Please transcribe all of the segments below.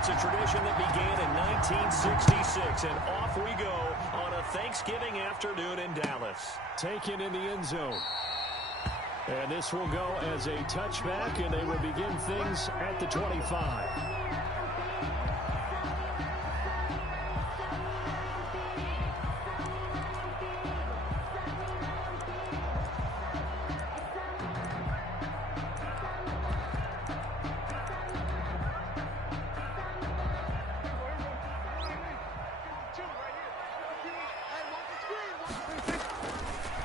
It's a tradition that began in 1966, and off we go on a Thanksgiving afternoon in Dallas. Taken in the end zone. And this will go as a touchback, and they will begin things at the 25.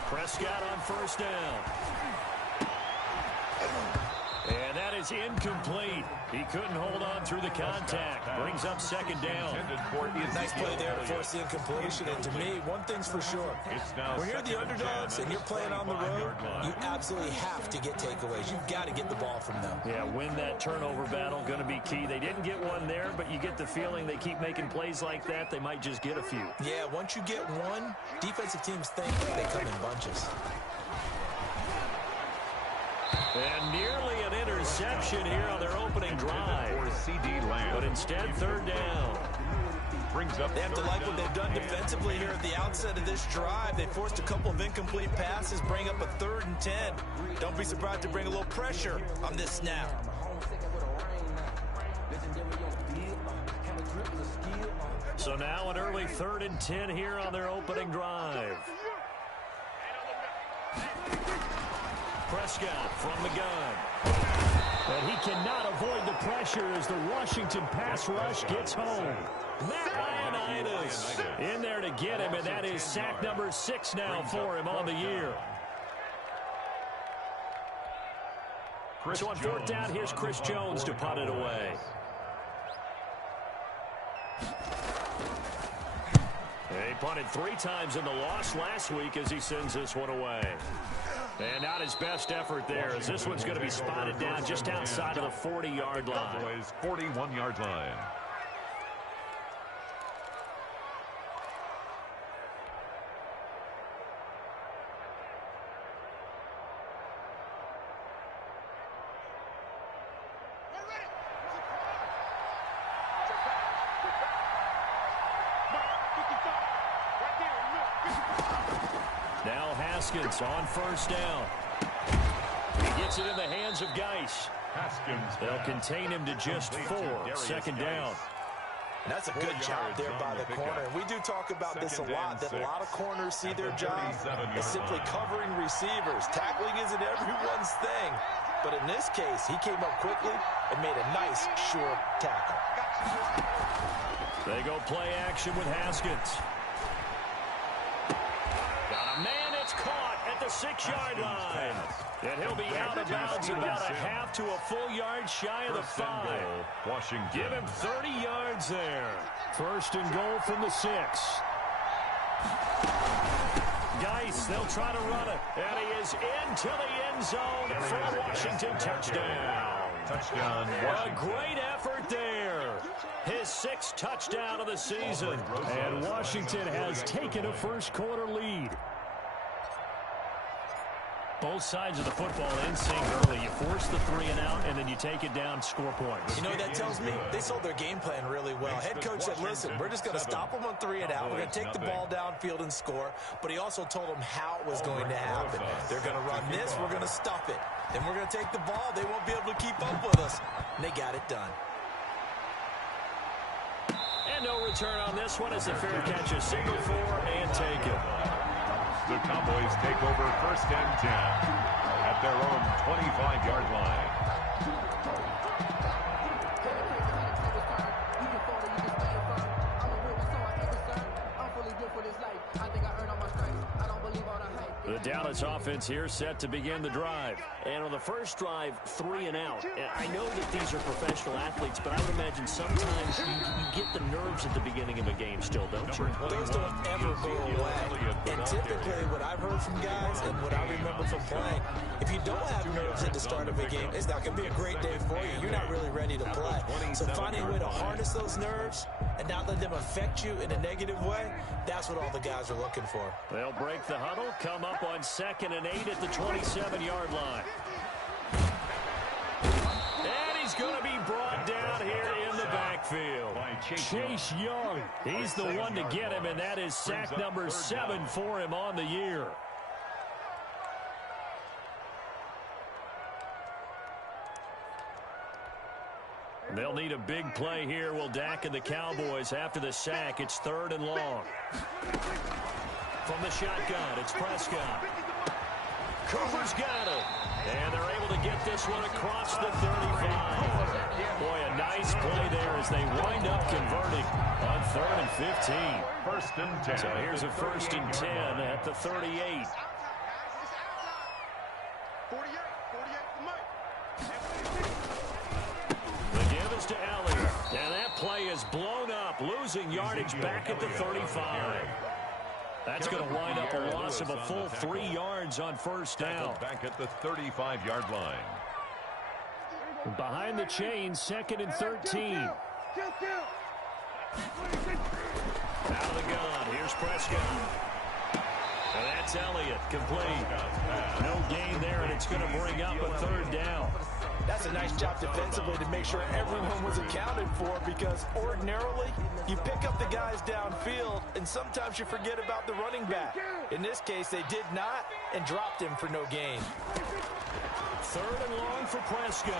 Prescott on first down. And that is incomplete. He couldn't hold on through the contact. Brings up second down. Nice play there to force the incompletion. And to me, one thing's for sure. When you're the underdogs and you're playing on the road, you absolutely have to get takeaways. You've got to get the ball from them. Yeah, win that turnover battle, going to be key. They didn't get one there, but you get the feeling they keep making plays like that, they might just get a few. Yeah, once you get one, defensive teams think they come in bunches. And nearly an interception here on their opening drive. But instead, third down. They have to like what they've done defensively here at the outset of this drive. They forced a couple of incomplete passes, bring up a 3rd and 10. Don't be surprised to bring a little pressure on this snap. So now an early 3rd and 10 here on their opening drive. Prescott from the gun. And he cannot avoid the pressure as the Washington pass rush gets home. Matt Ioannidis in there to get him, and that is sack number 6 now for him on the year. So on 4th down, here's Chris Jones to punt it away. He punted 3 times in the loss last week as he sends this one away. And not his best effort there, as this one's going to be spotted down just outside of the 40-yard line. Cowboys 41-yard line. Now Haskins on first down. He gets it in the hands of Geis. They'll contain him to just 4. Second down. And that's a good job there by the corner. And we do talk about this a lot, that a lot of corners see their job as simply covering receivers. Tackling isn't everyone's thing. But in this case, he came up quickly and made a nice, short tackle. They go play action with Haskins. Got a man that's caught at the 6-yard line. And he'll be out of bounds about a half to a full yard shy of the 5. Washington. Give him 30 yards there. 1st and goal from the 6. Geis, they'll try to run it. And he is into the end zone for a Washington touchdown. Touchdown, A great effort there. His 6th touchdown of the season. And Washington has taken a first-quarter lead. Both sides of the football in sync early. You force the 3 and out, and then you take it down, score points. You know what that tells me? They sold their game plan really well. Head coach said, listen, we're just going to stop them on 3 and out. We're going to take the ball downfield and score. But he also told them how it was going to happen. They're going to run this. We're going to stuff it. Then we're going to take the ball. They won't be able to keep up with us. And they got it done. And no return on this one as the fair catch is signaled for and taken. The Cowboys take over 1st and 10 at their own 25-yard line. The Dallas offense here set to begin the drive. And on the first drive, 3 and out. And I know that these are professional athletes, but I would imagine sometimes you get the nerves at the beginning of a game still, don't you? Those don't ever go away. And typically what I've heard from guys and what I remember from playing, if you don't have nerves at the start of a game, it's not going to be a great day for you. You're not really ready to play. So finding a way to harness those nerves and not let them affect you in a negative way, that's what all the guys are looking for. They'll break the huddle, come up on 2nd and 8 at the 27-yard line. And he's going to be brought down here in the backfield. Chase Young. He's the one to get him, and that is sack number 7 for him on the year. They'll need a big play here. Will Dak and the Cowboys after the sack. It's 3rd and long. From the shotgun, it's Prescott. Cooper's got it. And they're able to get this one across the 35. Boy, a nice play there as they wind up converting on 3rd and 15. 1st and 10. So here's a 1st and 10 at the 38. The give is to Elliott. And that play is blown up, losing yardage back at the 35. That's going to wind up a loss of a full 3 yards on 1st down. Back at the 35-yard line. Behind the chains, 2nd and 13. Out of the gun, here's Prescott. And that's Elliott, complete. No gain there, and it's going to bring up a 3rd down. That's a nice job defensively to make sure everyone was accounted for, because ordinarily you pick up the guys downfield and sometimes you forget about the running back. In this case, they did not and dropped him for no gain. 3rd and long for Prescott.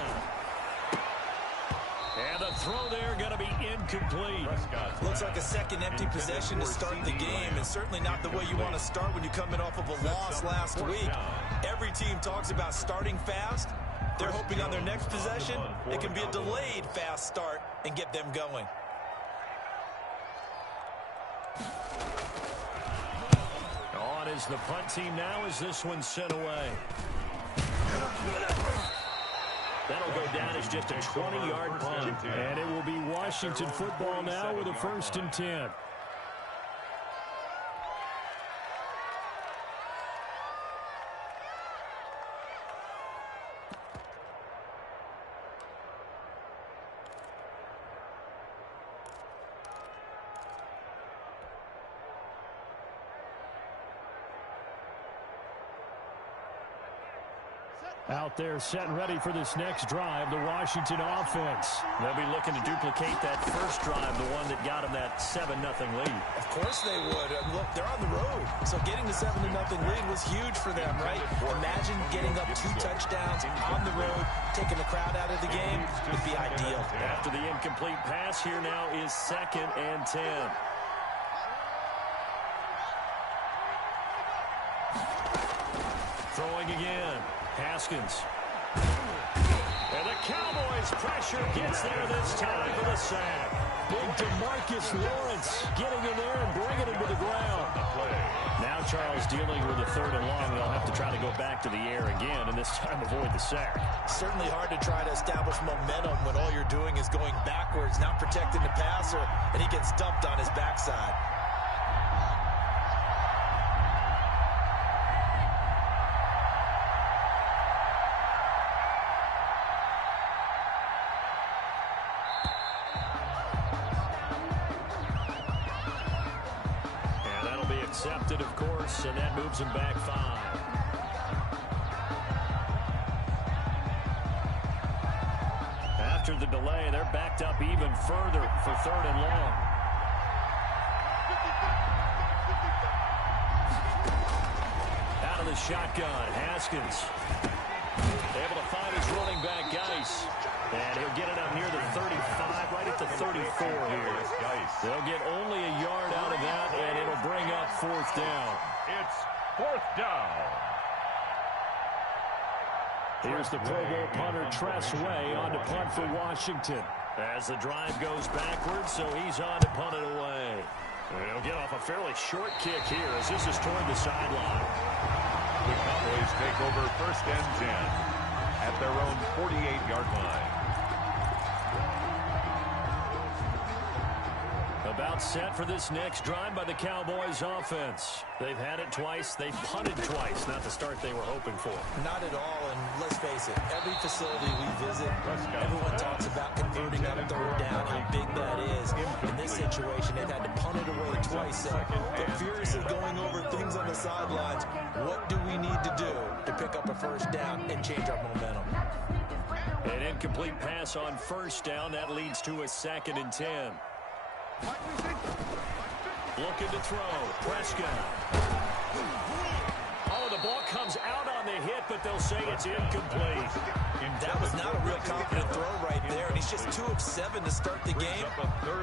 And the throw there going to be incomplete. Looks like a second empty possession to start the game, and certainly not the way you want to start when you're coming off of a loss last week. Every team talks about starting fast. They're hoping on their next possession, it can be a delayed fast start and get them going. On is the punt team now as this one's sent away. That'll go down as just a 20-yard punt. And it will be Washington football now with a 1st and 10. Out there set and ready for this next drive, the Washington offense. They'll be looking to duplicate that first drive, the one that got them that 7-0 lead. Of course they would. Look, they're on the road. So getting the 7-0 lead was huge for them, right? Imagine getting up 2 touchdowns on the road, taking the crowd out of the game. Would be ideal. After the incomplete pass, here now is 2nd and 10. Throwing again. Haskins. And the Cowboys' pressure gets there this time for the sack. Big DeMarcus Lawrence getting in there and bringing him to the ground. Now Charles dealing with a 3rd and long. They'll have to try to go back to the air again, and this time avoid the sack. Certainly hard to try to establish momentum when all you're doing is going backwards, not protecting the passer, and he gets dumped on his backside. Accepted, of course, and that moves him back 5. After the delay, they're backed up even further for 3rd and long. Out of the shotgun, Haskins. Able to find his running back, Geis. And he'll get it up near the 35, right at the 34 here. They'll get only a yard out of that, and it'll bring up 4th down. It's 4th down. Here's the Pro Bowl punter, Tress Way, on to punt for Washington. As the drive goes backwards, so he's on to punt it away. He'll get off a fairly short kick here as this is toward the sideline. The Cowboys take over 1st and 10 at their own 48-yard line. About set for this next drive by the Cowboys offense. They've had it twice. They've punted twice. Not the start they were hoping for. Not at all, and let's face it, every facility we visit, everyone talks about converting on 3rd down, how big that is. In this situation, they've had to punt it away twice, so they're furiously going over things on the sidelines. What do we need to do to pick up a 1st down and change our momentum? An incomplete pass on 1st down. That leads to a 2nd and 10. Looking to throw. Prescott. Oh, the ball comes out on the hit, but they'll say it's incomplete. That was not a real confident throw right there, and he's just 2 of 7 to start the game.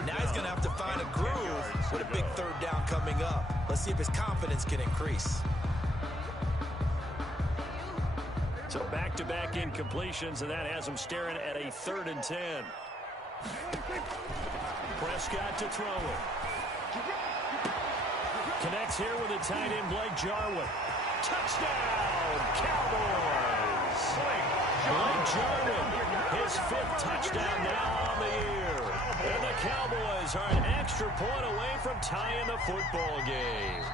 Now he's going to have to find a groove with a big third down coming up. Let's see if his confidence can increase. So back-to-back incompletions, and that has him staring at a 3rd and 10. Prescott to throw it. Connects here with a tight end, Blake Jarwin. Touchdown, Cowboys! Blake Jarwin, his 5th touchdown now on the year. And the Cowboys are an extra point away from tying the football game.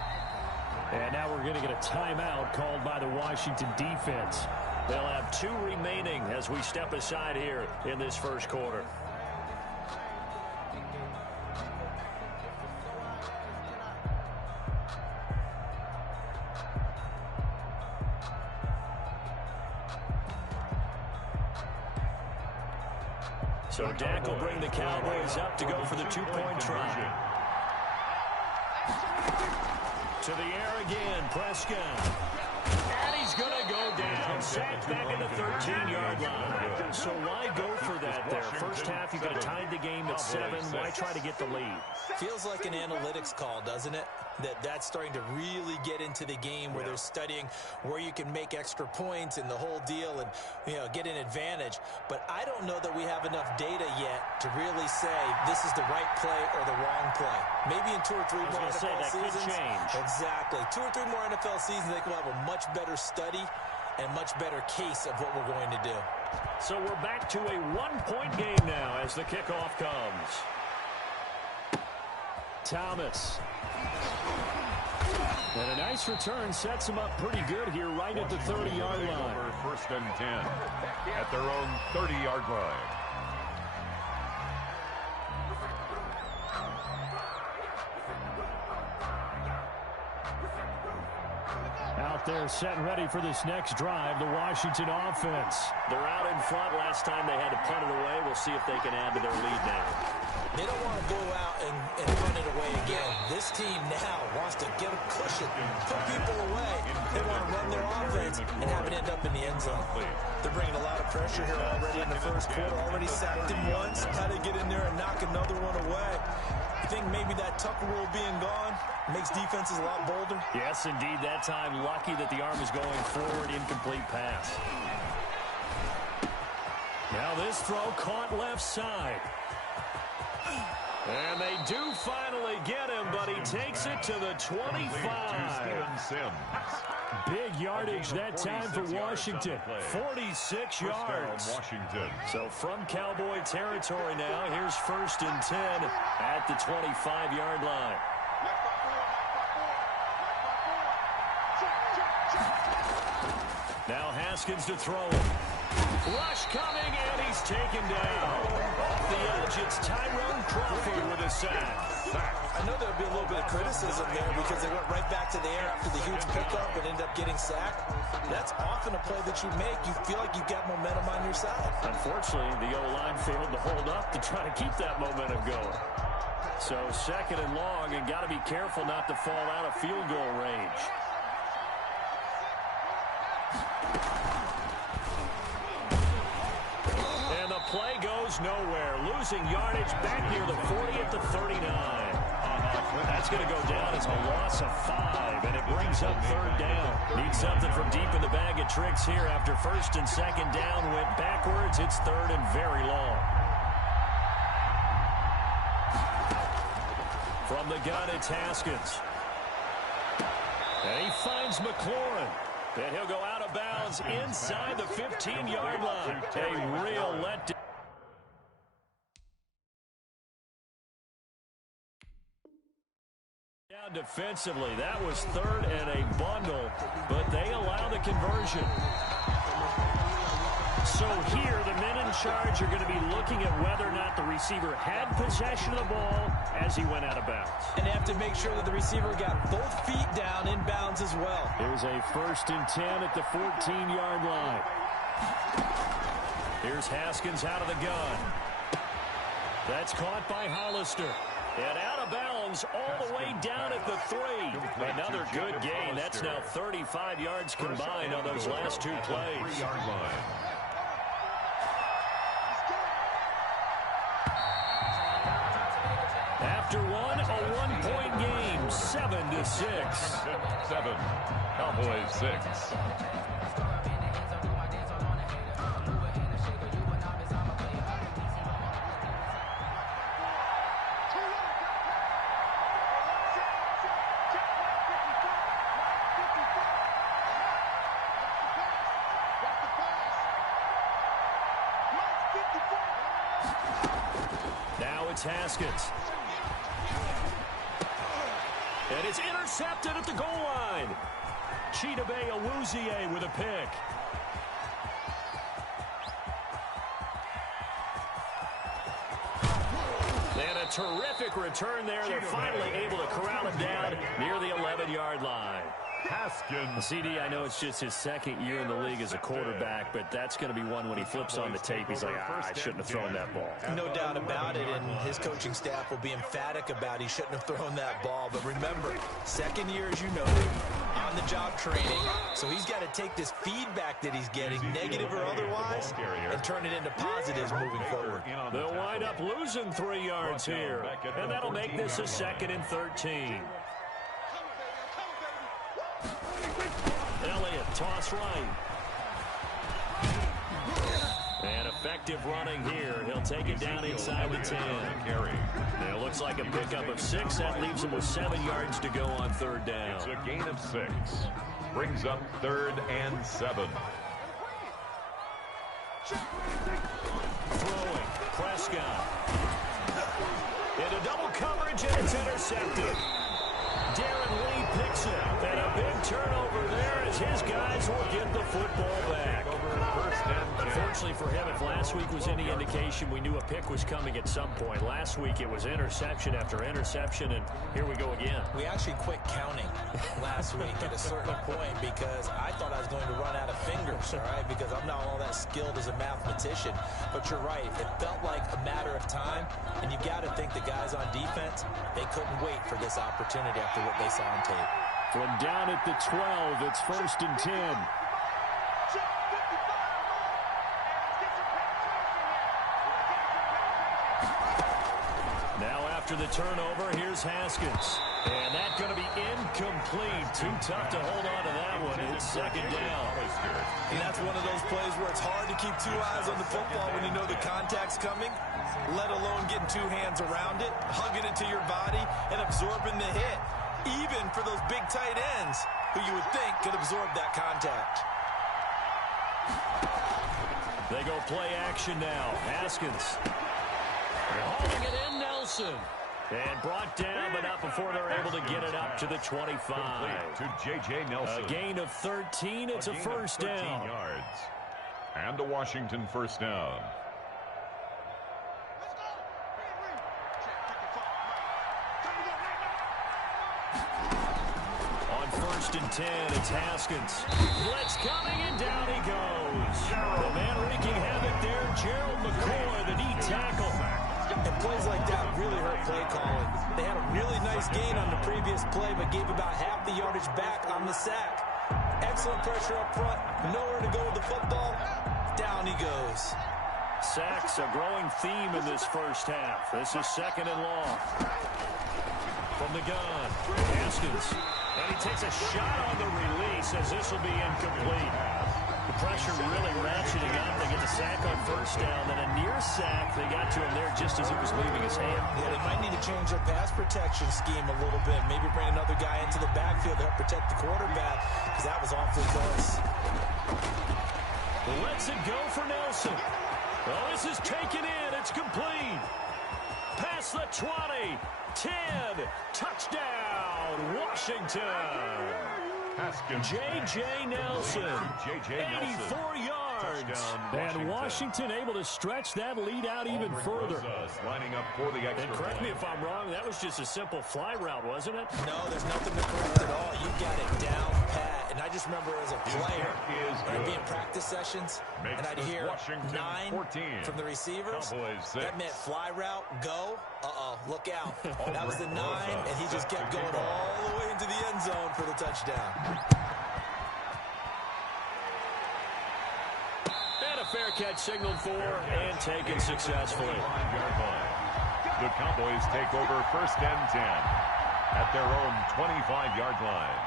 And now we're going to get a timeout called by the Washington defense. They'll have 2 remaining as we step aside here in this first quarter. So Dak will bring the Cowboys up to go for the 2-point try. To the air again, Prescott. And he's going to go down. Sacked back at the 13-yard line. So why go for that there? First half, you could have tied the game at 7. Why try to get the lead? Feels like an analytics call, doesn't it? That's starting to really get into the game where they're studying where you can make extra points and the whole deal and, get an advantage. But I don't know that we have enough data yet to really say this is the right play or the wrong play. Maybe in 2 or 3 more NFL seasons. Could change. Exactly. 2 or 3 more NFL seasons, they will have a much better study and much better case of what we're going to do. So we're back to a 1-point game now as the kickoff comes. Thomas. And a nice return sets him up pretty good here right at the 30-yard line. First and 10 at their own 30-yard line. Out there set and ready for this next drive, the Washington offense. They're out in front. Last time they had to punt it away. We'll see if they can add to their lead now. They don't want to go out and run it away again. This team now wants to get a cushion, put people away. They want to run their offense and have it end up in the end zone. They're bringing a lot of pressure here already in the first quarter. Already sacked him once. How to get in there and knock another one away. You think maybe that Tucker rule being gone makes defenses a lot bolder? Yes, indeed. That time, lucky that the arm is going forward. Incomplete pass. Now this throw caught left side. And they do finally get him, but he takes it to the 25. Big yardage that time for Washington. 46 yards. So from Cowboy territory now, here's 1st and 10 at the 25-yard line. Now Haskins to throw it. Rush coming, and he's taken down. Off the edge, it's Tyrone Crawford with a sack. I know there'll be a little bit of criticism there because they went right back to the air after the huge pickup and ended up getting sacked. That's often a play that you make. You feel like you've got momentum on your side. Unfortunately, the O-line failed to hold up to try to keep that momentum going. So 2nd and long, and got to be careful not to fall out of field goal range. And the play goes nowhere. Losing yardage back near the 40 at the 39. That's going to go down as a loss of 5, and it brings up 3rd down. Need something from deep in the bag of tricks here after 1st and 2nd down went backwards. It's 3rd and very long. From the gun, it's Haskins. And he finds McLaurin. And he'll go out of bounds inside the 15-yard line. A real letdown. Defensively, that was 3rd and a bundle, but they allow the conversion. So here, the men in charge are going to be looking at whether or not the receiver had possession of the ball as he went out of bounds. And they have to make sure that the receiver got both feet down in bounds as well. Here's a 1st and 10 at the 14-yard line. Here's Haskins out of the gun. That's caught by Hollister. And out of bounds all the way down at the 3. Another good gain. That's now 35 yards combined on those last 2 plays. After one, a 1-point game, 7-6. 7, Cowboys 6. Now it's Haskins. And it's intercepted at the goal line. Rudyyyyyyyyyy with a pick. And a terrific return there. They're finally able to corral him down near the 11-yard line. Haskins. CD, I know it's just his second year in the league as a quarterback, but that's going to be one when he flips on the tape, he's like, I shouldn't have thrown that ball. No doubt about it, and his coaching staff will be emphatic about he shouldn't have thrown that ball. But remember, second year, as you noted, on-the-job training, so he's got to take this feedback that he's getting, negative or otherwise, and turn it into positives moving forward. They'll wind up losing 3 yards here, and that'll make this a 2nd and 13. Elliott, toss right. And effective running here. He'll take it down inside the 10. Now it looks like a pickup of 6. That leaves him with 7 yards to go on 3rd down. It's a gain of 6. Brings up 3rd and 7. Throwing. Prescott. Into double coverage, and it's intercepted. Darren Lee picks it up, and a big turnover there as his guys will get the football back. Unfortunately for him, if last week was any indication, we knew a pick was coming at some point. Last week it was interception after interception, and here we go again. We actually quit counting last week at a certain point because I thought I was going to run out of fingers, all right, because I'm not all that skilled as a mathematician. But you're right, it felt like a matter of time, and you got to think the guys on defense, they couldn't wait for this opportunity after what they saw on tape. From down at the 12, it's 1st and 10. Now after the turnover, here's Haskins. And that's going to be incomplete. Too tough to hold on to that one. It's 2nd down. And that's one of those plays where it's hard to keep 2 eyes on the football when you know the contact's coming, let alone getting 2 hands around it, hugging it to your body, and absorbing the hit, even for those big tight ends who you would think could absorb that contact. They go play action now. Haskins. Hauling it in, Nelson. And brought down, but not before they're able to get it up to the 25. To J.J. Nelson. A gain of 13. It's a 1st down. Yards. And a Washington 1st down. On 1st and 10, it's Haskins. Blitz coming, and down he goes. The man wreaking havoc there, Gerald McCoy, the knee tackle. And plays like that really hurt play calling. They had a really nice gain on the previous play, but gave about half the yardage back on the sack. Excellent pressure up front. Nowhere to go with the football. Down he goes. Sacks, a growing theme in this 1st half. This is 2nd and long. From the gun, Haskins. And he takes a shot on the release as this will be incomplete. The pressure really ratcheting up. They get the sack on 1st down, then a near sack. They got to him there just as it was leaving his hand. Yeah, they might need to change their pass protection scheme a little bit. Maybe bring another guy into the backfield to help protect the quarterback, because that was awfully close. Lets it go for Nelson. Oh, this is taken in. It's complete. Past the 20. 10. Touchdown, Washington. Haskins. J.J. Nelson, 84 yards. And Washington able to stretch that lead out even further. Lining up for the extra and correct me if I'm wrong, that was just a simple fly route, wasn't it? No, there's nothing to correct at all. You got it down pat. And I just remember as a player, I'd be in practice sessions, and I'd hear 9 from the receivers. That meant fly route, go, look out. That was the 9, and he just kept going all the way into the end zone for the touchdown. And a fair catch signaled for and taken successfully. The Cowboys take over 1st and 10 at their own 25-yard line.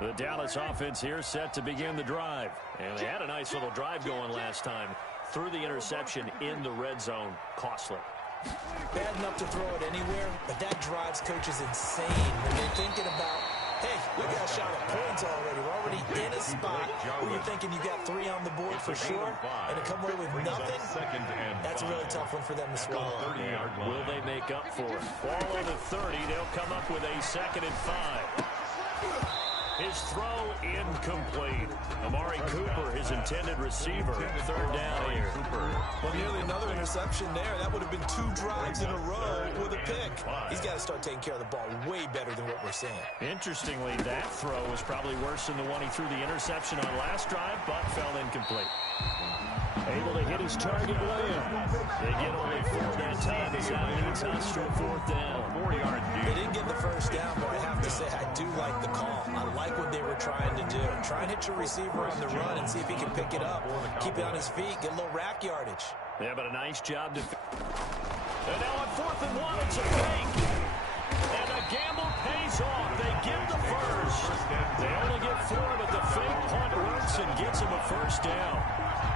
The Dallas offense here set to begin the drive. And they had a nice little drive going last time. Threw the interception in the red zone. Costly. Bad enough to throw it anywhere, but that drives coaches insane when they're thinking about, hey, we got a shot at points already. We're already in a spot where you're thinking you got 3 on the board for sure, and to come away with nothing, that's a really tough one for them to swallow. Will they make up for it? Ball on the 30. They'll come up with a 2nd and 5. His throw incomplete. Amari Cooper, his intended receiver. 3rd down here. Well, nearly another interception there. That would have been 2 drives in a row with a pick. He's got to start taking care of the ball way better than what we're seeing. Interestingly, that throw was probably worse than the one he threw the interception on last drive, but fell incomplete. Able to hit his target, Williams. They get only 4 that time as that leads us to a 4th down. 4-yard deal. They didn't get the 1st down, but I have to say I do like the call. I like what they were trying to do. Try and hit your receiver on the run and see if he can pick it up. Keep it on his feet, get a little rack yardage. Yeah, but a nice job to... And now on 4th and 1, it's a fake. And the gamble pays off. They get the first. They only get 4, but the fake punt works and gets him a 1st down.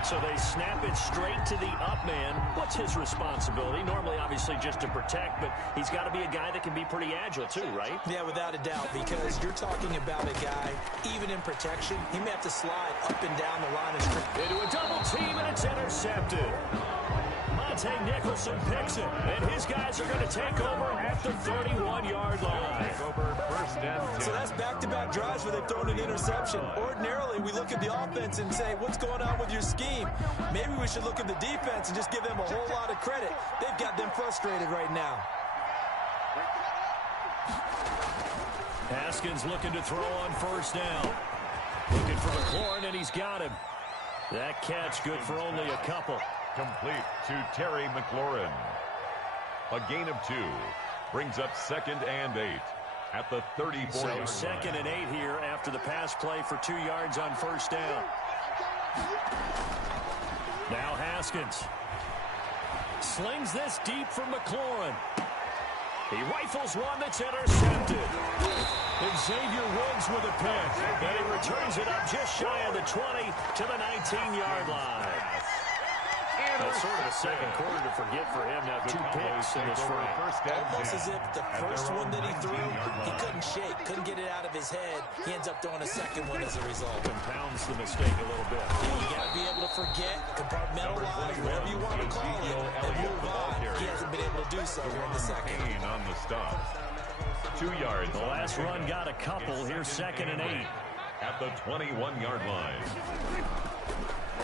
So they snap it straight to the up man. What's his responsibility? Normally, obviously, just to protect, but he's got to be a guy that can be pretty agile too, right? Yeah, without a doubt, because you're talking about a guy, even in protection, he may have to slide up and down the line of scrimmage. Into a double team, and it's intercepted. Monte Nicholson picks it, and his guys are going to take over at the 31-yard line. So that's back-to-back drives where they've thrown an interception. Ordinarily, we look at the offense and say, what's going on with your scheme? Maybe we should look at the defense and just give them a whole lot of credit. They've got them frustrated right now. Haskins looking to throw on 1st down. Looking for McLaurin, and he's got him. That catch good for only a couple. Complete to Terry McLaurin. A gain of 2 brings up 2nd and 8 at the 34-yard line. So 2nd and 8 here after the pass play for 2 yards on 1st down. Now Haskins slings this deep from McLaurin. He rifles one that's intercepted. And Xavier Woods with a pick. And he returns it up just shy of the 20 to the 19-yard line. That's sort of a second quarter to forget for him. Now 2 picks in this frame. Almost as if the first one that he threw, he couldn't shake, couldn't get it out of his head. He ends up throwing a second one as a result. Compounds the mistake a little bit. You got to be able to forget, compartmentalize, whatever you want to call it, and move on. He hasn't been able to do so here in the second. On the stop. 2 yards. The last run got a couple. Here's 2nd and 8. At the 21-yard line.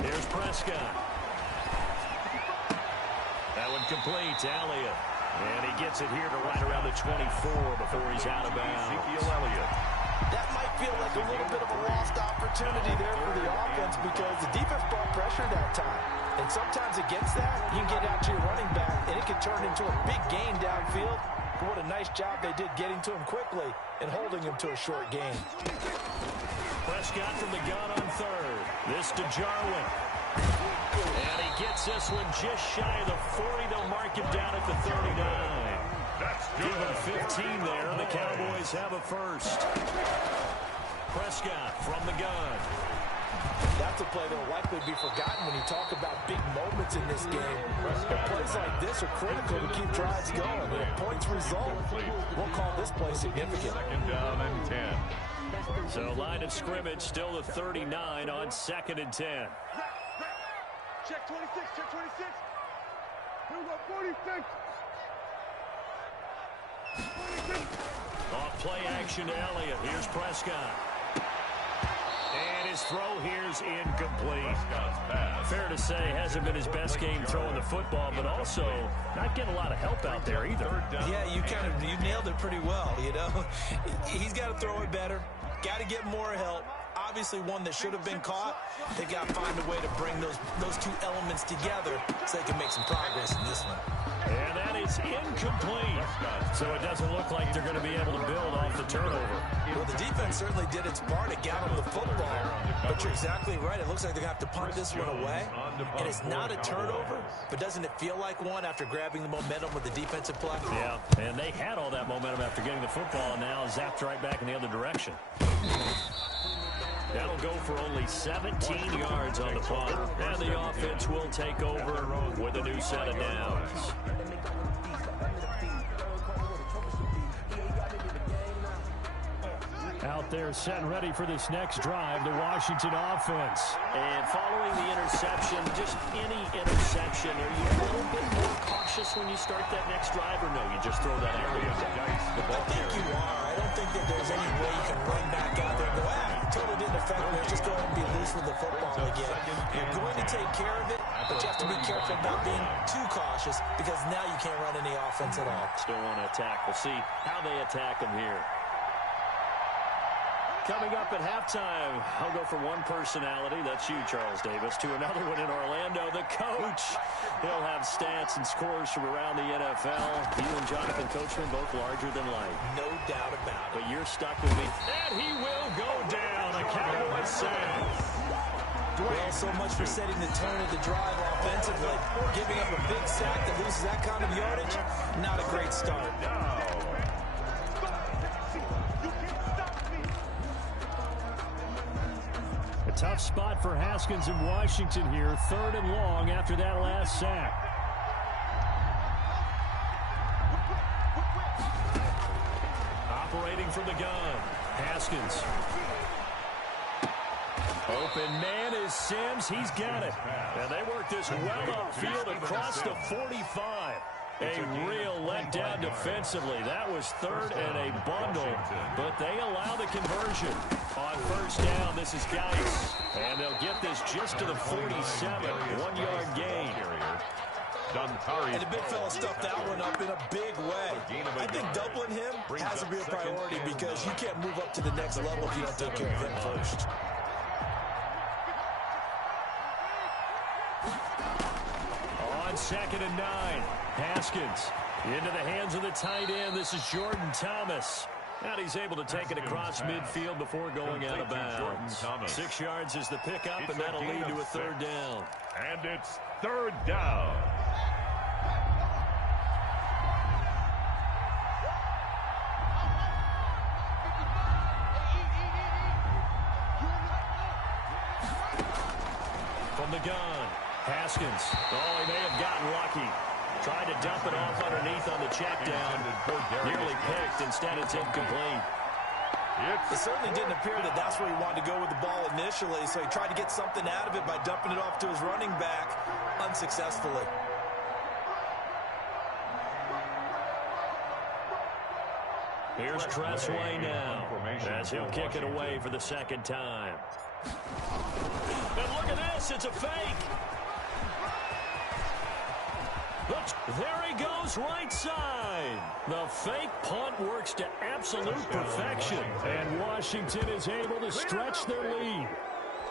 Here's Prescott. That one complete to Elliott. And he gets it here to right around the 24 before he's out of bounds. That might feel like a little bit of a lost opportunity there for the offense because the defense brought pressure that time. And sometimes against that, you can get out to your running back, and it can turn into a big gain downfield. But what a nice job they did getting to him quickly and holding him to a short gain. Prescott from the gun on 3rd. This to Jarwin. And he gets this one just shy of the 40. They'll mark him down at the 39. Give him 15 there, and the Cowboys have a 1st. Prescott from the gun. That's a play that will likely be forgotten when you talk about big moments in this game. But plays like this are critical to keep drives going. And if points result, we'll call this play significant. 2nd down and 10. So line of scrimmage still the 39 on 2nd and 10. Check 26, check 26. Here we go, 46. 46. Off play action to Elliott. Here's Prescott. And His throw here's incomplete. Fair to say, hasn't been his best game throwing the football, but also not getting a lot of help out there either. Yeah, you nailed it pretty well, you know. He's got to throw it better. Got to get more help. Obviously one that should have been caught. They've got to find a way to bring those two elements together so they can make some progress in this one. And that is incomplete. So it doesn't look like they're going to be able to build off the turnover. Well, the defense certainly did its part to get them the football. But you're exactly right. It looks like they're going to have to punt this one away. And it's not a turnover, but doesn't it feel like one after grabbing the momentum with the defensive play? Yeah, and they had all that momentum after getting the football, and now zapped right back in the other direction. That'll go for only 17 yards on the punt. And the offense will take over with a new set of downs. Out there set and ready for this next drive, the Washington offense. And following the interception, just any interception, are you a little bit more cautious when you start that next drive, or no, you just throw that out there? I think you are. I don't think that there's any way you can run back out there and go, totally didn't affect me. Let's just go ahead and be loose with the football again. You're going to take care of it, but you have to be careful about being too cautious because now you can't run any offense at all. Still want to attack. We'll see how they attack him here. Coming up at halftime, I'll go from one personality, that's you, Charles Davis, to another one in Orlando, the coach. He'll have stats and scores from around the NFL. You and Jonathan Coachman, both larger than life. No doubt about it. But you're stuck with me. And he will go down, a Cowboys sack. Well, so much for setting the tone of the drive offensively. Giving up a big sack that loses that kind of yardage, not a great start. A tough spot for Haskins in Washington here. 3rd and long after that last sack. Operating from the gun. Haskins. Open man is Sims. He's got it. And they work this well upfield across the 45. A real letdown defensively. That was 3rd and a bundle, but they allow the conversion. On 1st down, this is Geis. And they'll get this just to the 47. 1-yard gain. And the big fella stuffed that one up in a big way. I think doubling him has to be a priority because you can't move up to the next level if you don't take care of him first. On 2nd and 9, Haskins into the hands of the tight end. This is Jordan Thomas. And he's able to take it across midfield before going out of bounds. 6 yards is the pickup, and that'll lead to a 3rd down. And it's 3rd down. From the gun, Haskins. Oh, he may have gotten lucky. Tried to dump it off underneath on the check down. Nearly picked. Instead, it's incomplete. It certainly didn't appear that that's where he wanted to go with the ball initially, so he tried to get something out of it by dumping it off to his running back unsuccessfully. Here's Tressway now as he'll kick it away for the 2nd time. And look at this. It's a fake. There he goes, right side. The fake punt works to absolute perfection. And Washington is able to stretch their lead.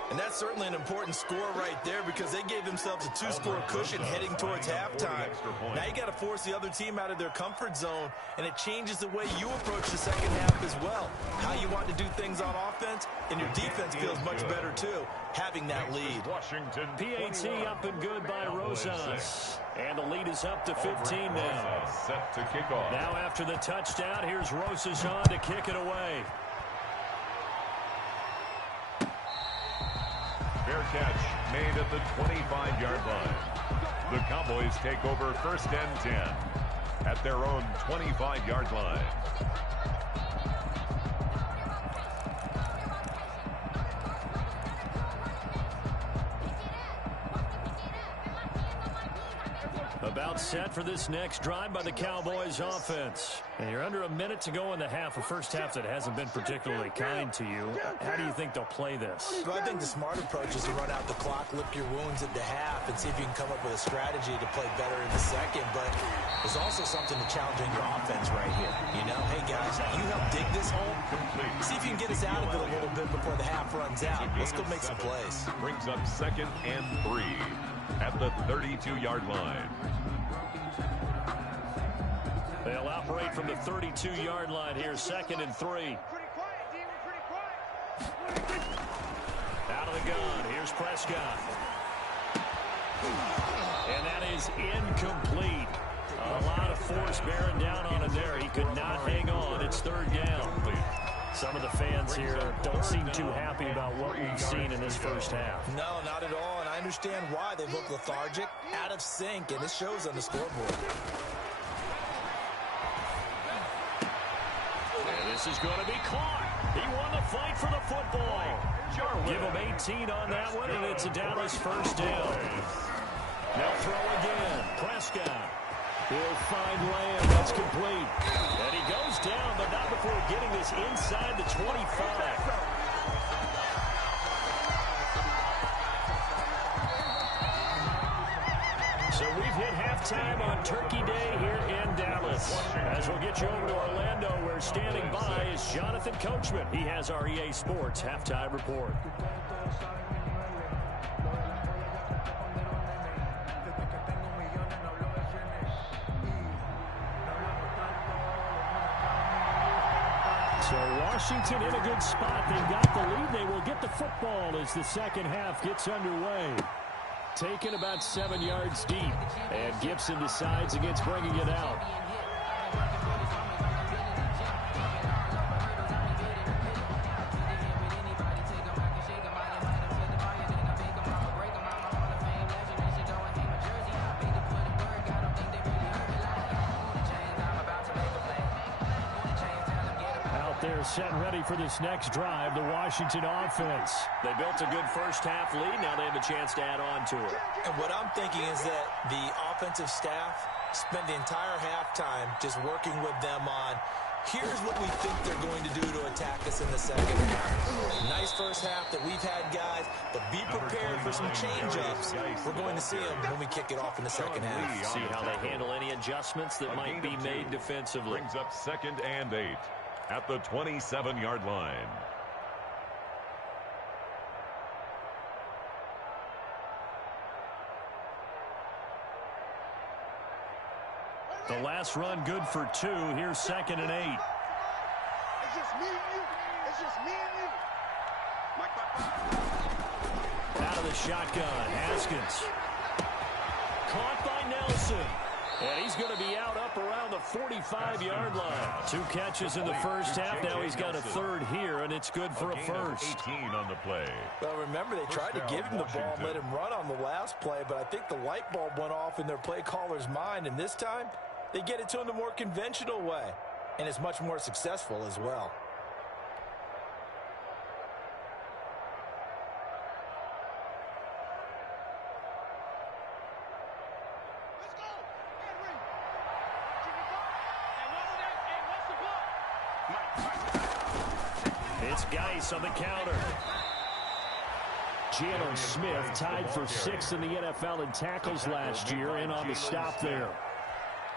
And that's certainly an important score right there because they gave themselves a 2-score cushion heading towards halftime. Now you got to force the other team out of their comfort zone, and it changes the way you approach the second half as well. How you want to do things on offense, and your defense feels much better too, having that lead. PAT up and good by Rosas. And the lead is up to 15 now. Set to kick off. Now after the touchdown, here's Rosas on to kick it away. Fair catch made at the 25-yard line. The Cowboys take over 1st and 10 at their own 25-yard line. About set for this next drive by the Cowboys offense. And you're under a minute to go in the half, a first half that hasn't been particularly kind to you. How do you think they'll play this? Well, I think the smart approach is to run out the clock, lick your wounds at the half, and see if you can come up with a strategy to play better in the second. But there's also something to challenging your offense right here. You know, hey, guys, you help dig this hole. See if you can get us out of it a little bit before the half runs out. Let's go make some plays. Brings up 2nd and 3 at the 32-yard line. They'll operate from the 32-yard line here, 2nd and 3. Pretty quiet, D. We're pretty quiet. Out of the gun, here's Prescott. And that is incomplete. A lot of force bearing down on him there. He could not hang on. It's 3rd down. Some of the fans here don't seem too happy about what we've seen in this first half. No, not at all, and I understand why. They look lethargic, out of sync, and it shows on the scoreboard. And this is going to be caught. He won the fight for the football. Give him 18 on that one, and it's a Dallas first down. Now throw again. Prescott. He'll find Lamb. That's complete. And he goes down, but not before getting this inside the 25. So we've hit halftime on Turkey Day here in Dallas. As we'll get you over to Orlando, where standing by is Jonathan Coachman. He has our EA Sports halftime report. So Washington in a good spot. They've got the lead. They will get the football as the second half gets underway. Taken about 7 yards deep. And Gibson decides against bringing it out. They're set and ready for this next drive, the Washington offense. They built a good first half lead. Now they have a chance to add on to it. And what I'm thinking is that the offensive staff spent the entire halftime just working with them on, here's what we think they're going to do to attack us in the second half. Nice first half that we've had, guys, but be prepared for some change-ups. We're going to see them when we kick it off in the second half. See how they handle any adjustments that might be made defensively. Brings up 2nd and 8 at the 27-yard line. The last run good for 2. Here's 2nd and 8. It's just me and you. It's just me and you. Out of the shotgun, Haskins. Caught by Nelson. And he's going to be out up around the 45-yard line. 2 catches in the first half. Now he's got a 3rd here, and it's good for a first. 18 on the play. Well, remember, they tried to give him the ball and let him run on the last play, but I think the light bulb went off in their play caller's mind, and this time they get it to him the more conventional way, and it's much more successful as well. It's Geis on the counter. Jalen Smith tied for 6th in the NFL in tackles last year, in on the stop there.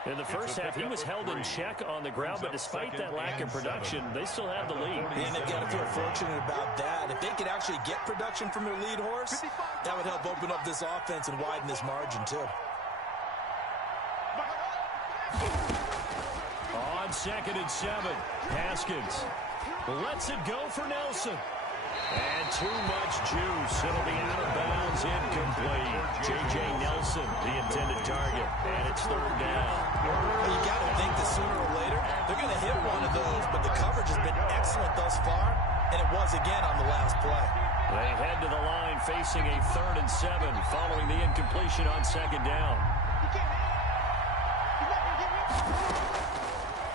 In the first half, he was held in check on the ground, but despite that lack of production, they still have the lead. And they've got to feel fortunate about that. If they could actually get production from their lead horse, that would help open up this offense and widen this margin, too. On 2nd and 7, Haskins lets it go for Nelson. And too much juice. It'll be out of bounds, incomplete. J.J. Nelson, the intended target, and it's 3rd down. Well, you got to think that sooner or later they're going to hit one of those, but the coverage has been excellent thus far, and it was again on the last play. They head to the line facing a 3rd and 7 following the incompletion on 2nd down.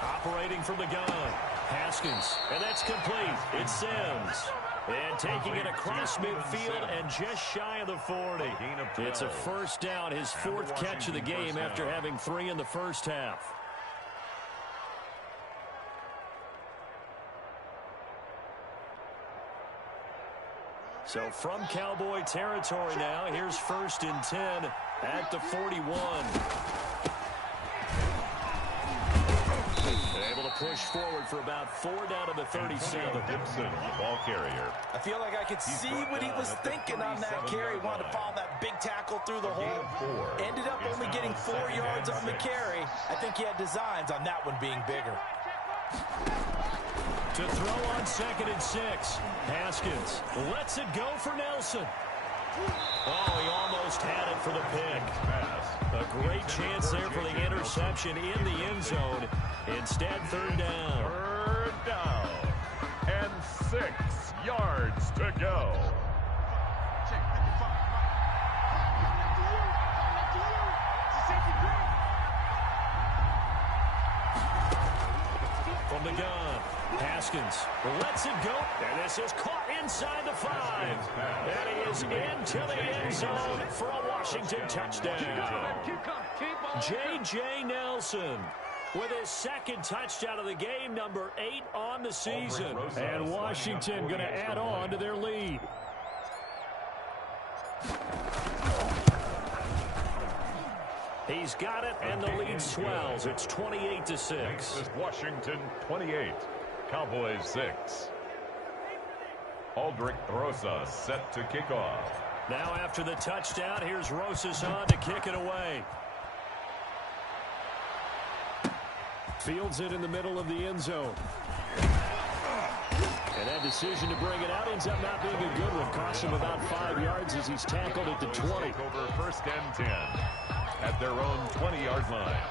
Operating from the gun, Haskins, and that's complete. It's Sims. And taking it across midfield and just shy of the 40. It's a first down, his fourth catch of the game after having 3 in the first half. So from Cowboy territory now, here's 1st and 10 at the 41. Able to push forward for about 4 down to the 37. Gibson, the ball carrier. I feel like I could see what he was thinking on that carry. He wanted to follow that big tackle through the hole. Ended up only getting 4 yards on the carry. I think he had designs on that one being bigger. To throw on 2nd and 6. Haskins lets it go for Nelson. Oh, he almost had it for the pick. A great chance there for the interception in the end zone. Instead, 3rd down. 3rd down. And 6 yards to go. From the gun, Haskins lets it go. And this is caught inside the 5. And he is into the end zone for a Washington touchdown. J.J. Nelson with his 2nd touchdown of the game, number 8 on the season. And Washington going to add on to their lead. He's got it, and the lead swells. It's 28-6. This is Washington 28, Cowboys 6. Aldrich Rosas set to kick off. Now after the touchdown, here's Rosas on to kick it away. Fields it in the middle of the end zone. And that decision to bring it out ends up not being a good one. Cost him about 5 yards as he's tackled at the 20. Over 1st and 10 at their own 20-yard line.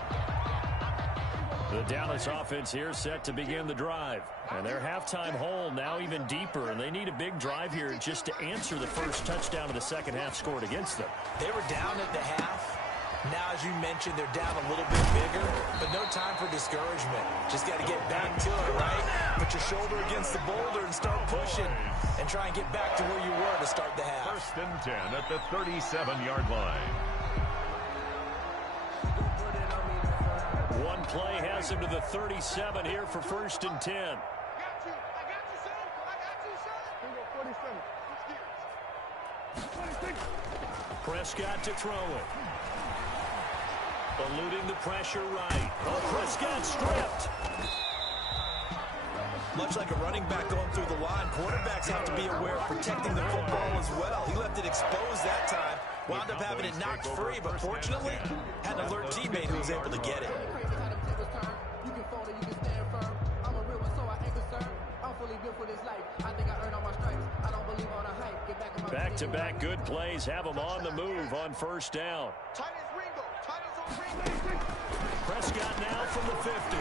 The Dallas offense here set to begin the drive. And their halftime hole now even deeper, and they need a big drive here just to answer the first touchdown of the second half scored against them. They were down at the half. Now, as you mentioned, they're down a little bit bigger, but no time for discouragement. Just got to get back to it, right? Put your shoulder against the boulder and start pushing and try and get back to where you were to start the half. 1st and 10 at the 37-yard line. One play has him to the 37 here for 1st and 10. I got you, son. Here we go, 47. 26. Prescott to throw it. Eluding the pressure right. Oh, Prescott stripped. Much like a running back going through the line, quarterbacks have to be aware of protecting the football as well. He left it exposed that time. Wound up having it knocked free, but fortunately, had an alert teammate who was able to get it. Back-to-back good plays have him on the move on 1st down. Prescott now from the 50.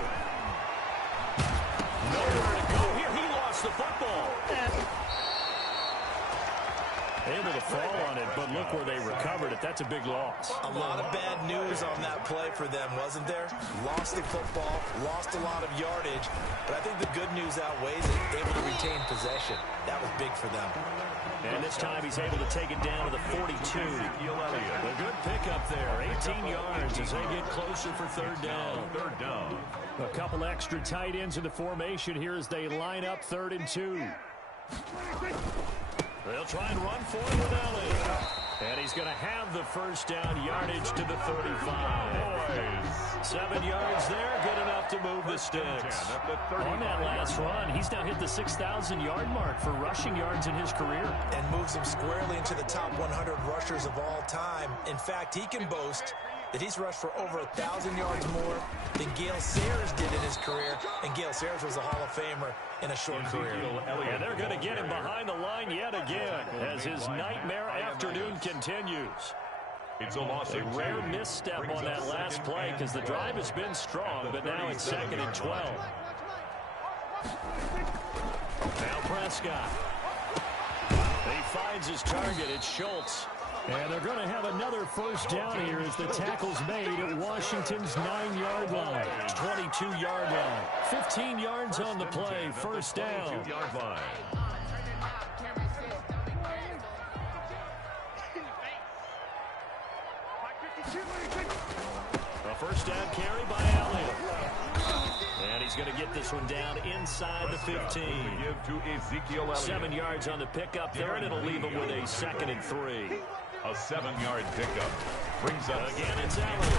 Nowhere to go here. He lost the football. Able to fall on it, but look where they recovered it. That's a big loss. A lot of bad news on that play for them, wasn't there? Lost the football, lost a lot of yardage, but I think the good news outweighs it. Able to retain possession. That was big for them. And this time he's able to take it down to the 42. A good pickup there. 18 yards as they get closer for 3rd down. 3rd down. A couple extra tight ends in the formation here as they line up 3rd and 2. They'll try and run for it with Elliott. And he's going to have the 1st down yardage to the 35. 7 yards there, good enough to move the sticks. On that last run, he's now hit the 6,000-yard mark for rushing yards in his career. And moves him squarely into the top 100 rushers of all time. In fact, he can boast that he's rushed for over 1,000 yards more than Gale Sayers did in his career. And Gale Sayers was a Hall of Famer in a short career. And they're going to get him behind the line yet again as his nightmare afternoon continues. It's a loss of 2. Rare misstep on that last play because the drive has been strong, but now it's 2nd and 12. Now Prescott. He finds his target. It's Schultz. And they're going to have another 1st down here as the tackle's made at Washington's 9-yard line. 22-yard line. 15 yards on the play. 1st down. 22-yard line. A first down carry by Elliott. And he's going to get this one down inside the 15. 7 yards on the pickup there, and it'll leave him with a 2nd and 3. A 7-yard pickup brings up again. It's Elliott.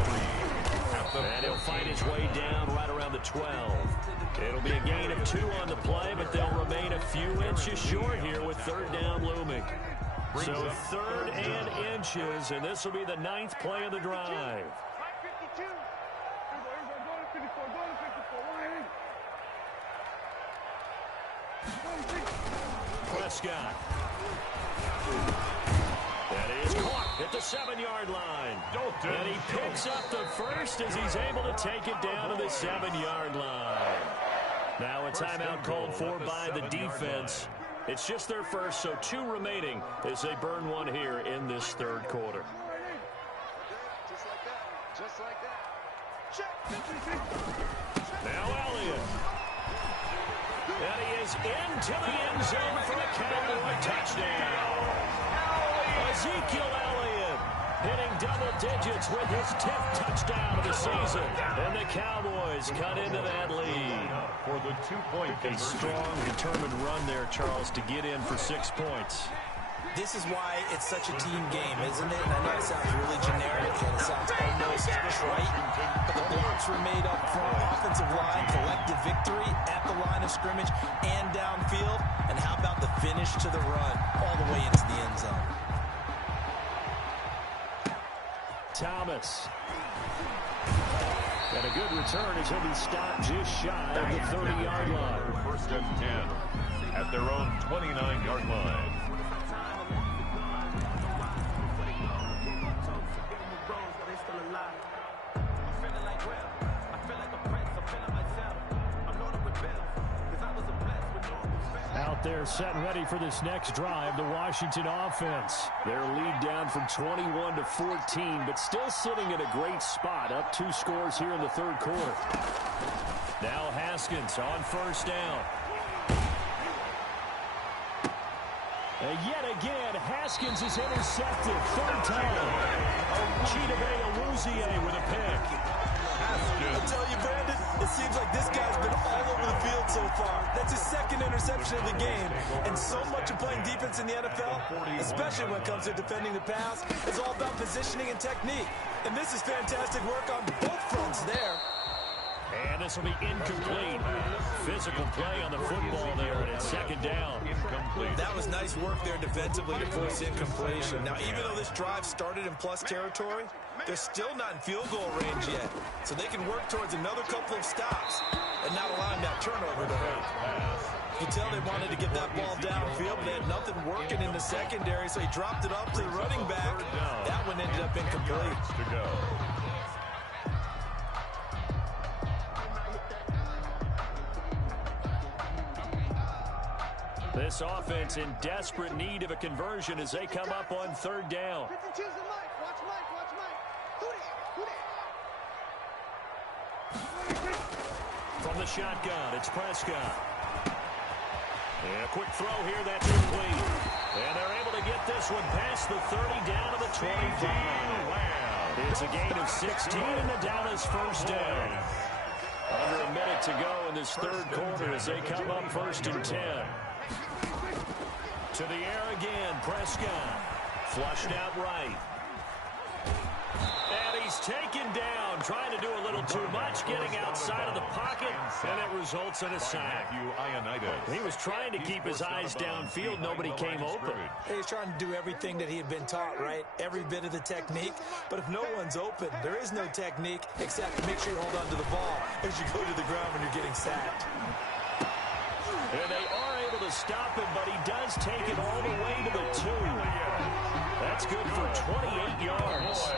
And he'll fight his way down right around the 12. It'll be a gain of 2 on the play, but they'll remain a few inches short here with 3rd down looming. So 3rd and inches, and this will be the 9th play of the drive. Prescott. That is caught at the 7-yard line. And he picks up the first as he's able to take it down to the 7-yard line. Now a timeout called for by the defense. It's just their first, so 2 remaining as they burn one here in this 3rd quarter. Just like that. Now Elliott. And he is into the end zone for a Cowboy touchdown. Ezekiel Elliott hitting double digits with his 10th touchdown of the season. And the Cowboys cut into that lead. For the 2-point A strong, determined run there, Charles, to get in for 6 points. This is why it's such a team game, isn't it? And I know it sounds really generic and it sounds almost right, but the blocks were made up front, offensive line, collective victory at the line of scrimmage and downfield. And how about the finish to the run all the way into the end zone? Thomas. And a good return as he'll be stopped just shy of the 30-yard line. 1st and 10 at their own 29-yard line. Out there set and ready for this next drive, the Washington offense. Their lead down from 21 to 14, but still sitting at a great spot, up 2 scores here in the 3rd quarter. Now Haskins on 1st down. And yet again, Haskins is intercepted. 3rd time. Chidobe with a pick. I tell you, Brandon, it seems like this guy's been all over the field so far. That's his 2nd interception of the game. And so much of playing defense in the NFL, especially when it comes to defending the pass, is all about positioning and technique. And this is fantastic work on both fronts there. And this will be incomplete. Physical play on the football there, and it's 2nd down. Incomplete. That was nice work there defensively to force incompletion. Now, even though this drive started in plus territory, they're still not in field goal range yet. So they can work towards another couple of stops and not allowing that turnover to hurt. You can tell they wanted to get that ball downfield, but they had nothing working in the secondary, so he dropped it off to the running back. That one ended up incomplete. To go. This offense in desperate need of a conversion as they come up on 3rd down. From the shotgun, it's Prescott. And a quick throw here, that's complete. And they're able to get this one past the 30 down to the 25. It's a gain of 16, and the down is 1st down. Under a minute to go in this 3rd quarter as they come up 1st and 10. To the air again, Prescott. Flushed out right. And he's taken down, trying to do a little too much, getting outside of the pocket, and it results in a sack. He was trying to keep his eyes downfield. Nobody came open. He was trying to do everything that he had been taught, right? Every bit of the technique. But if no one's open, there is no technique except make sure you hold on to the ball as you go to the ground when you're getting sacked. And they are able to stop him, but he does take it all the way to the 2. That's good for 28 yards.